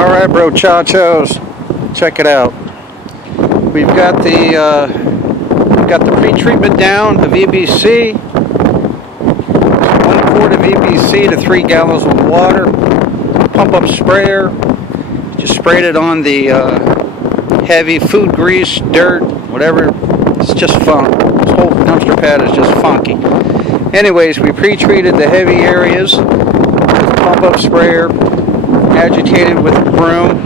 Alright, brochachos, check it out. We've got the pre-treatment down of EBC. 1 quart of EBC to 3 gallons of water. Pump-up sprayer. Just sprayed it on the heavy food grease, dirt, whatever. It's just funk. This whole dumpster pad is just funky. Anyways, we pre-treated the heavy areas with a pump-up sprayer, agitated with a broom,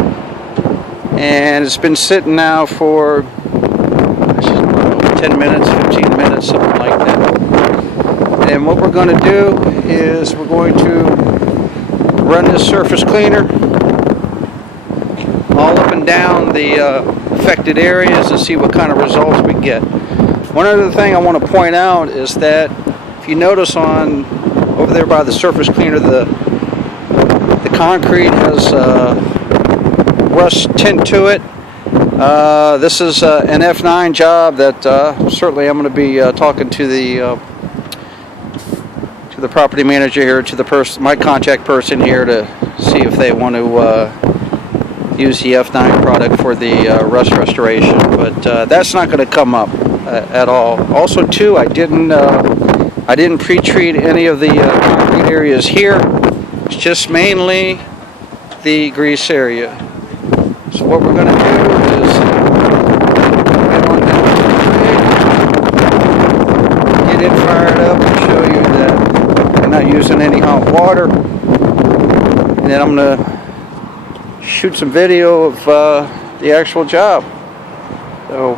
and it's been sitting now for 10 minutes, 15 minutes, something like that. And what we're going to do is we're going to run this surface cleaner all up and down the affected areas and see what kind of results we get. One other thing I want to point out is that if you notice on over there by the surface cleaner, the concrete has rust tint to it. This is an F9 job that certainly I'm going to be talking to the property manager here, to my contact person here, to see if they want to use the F9 product for the rust restoration. But that's not going to come up at all. Also, too, I didn't pre-treat any of the concrete areas here. It's just mainly the grease area. So what we're going to do is get on down, get it fired up and show you that I'm not using any hot water. And then I'm going to shoot some video of the actual job. So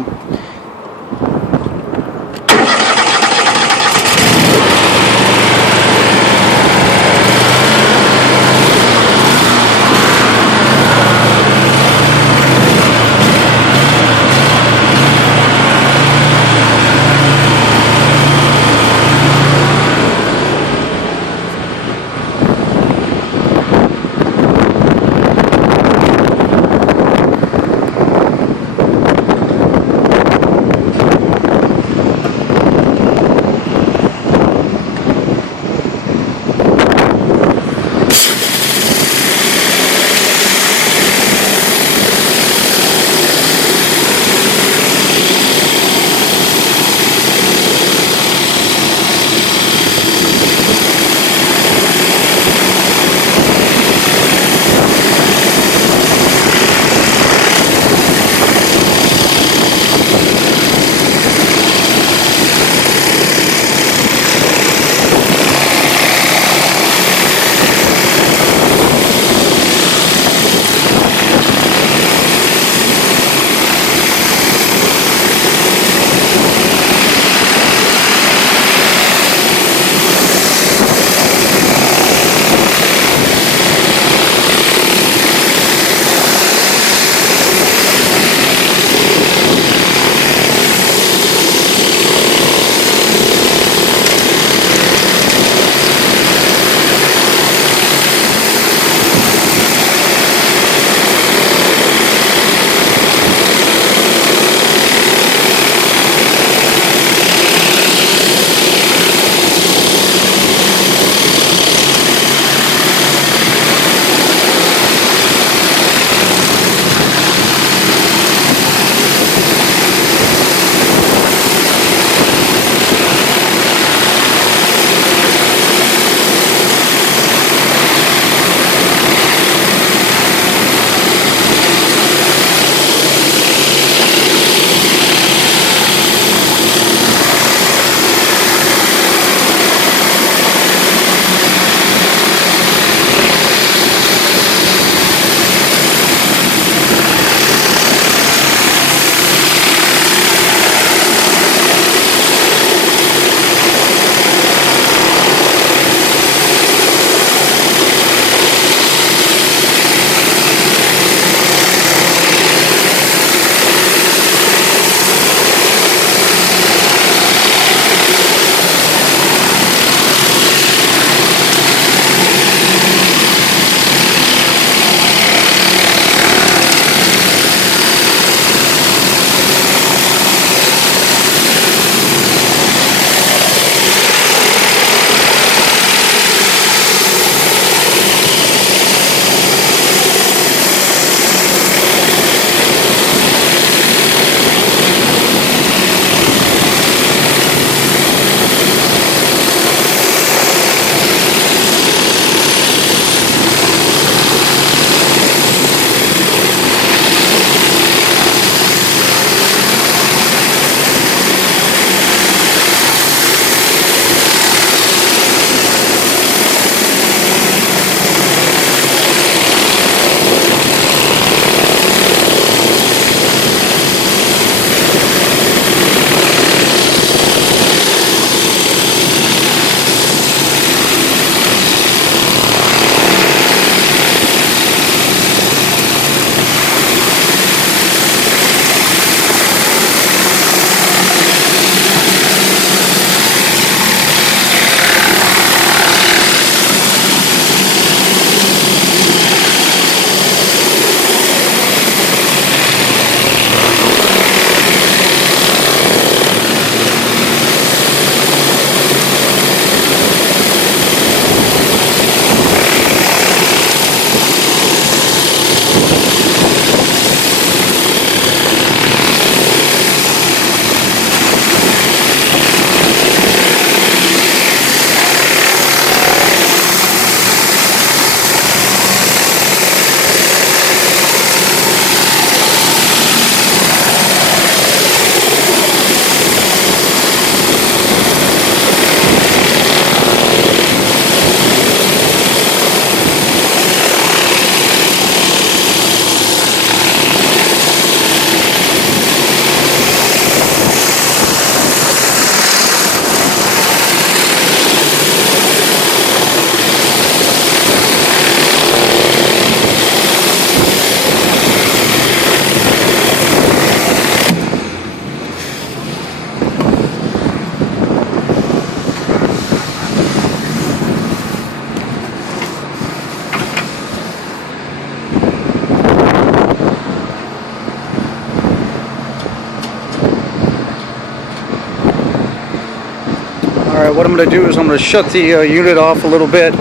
Alright, what I'm going to do is I'm going to shut the unit off a little bit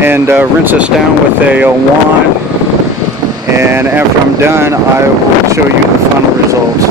and rinse this down with a wand, and after I'm done I will show you the final results.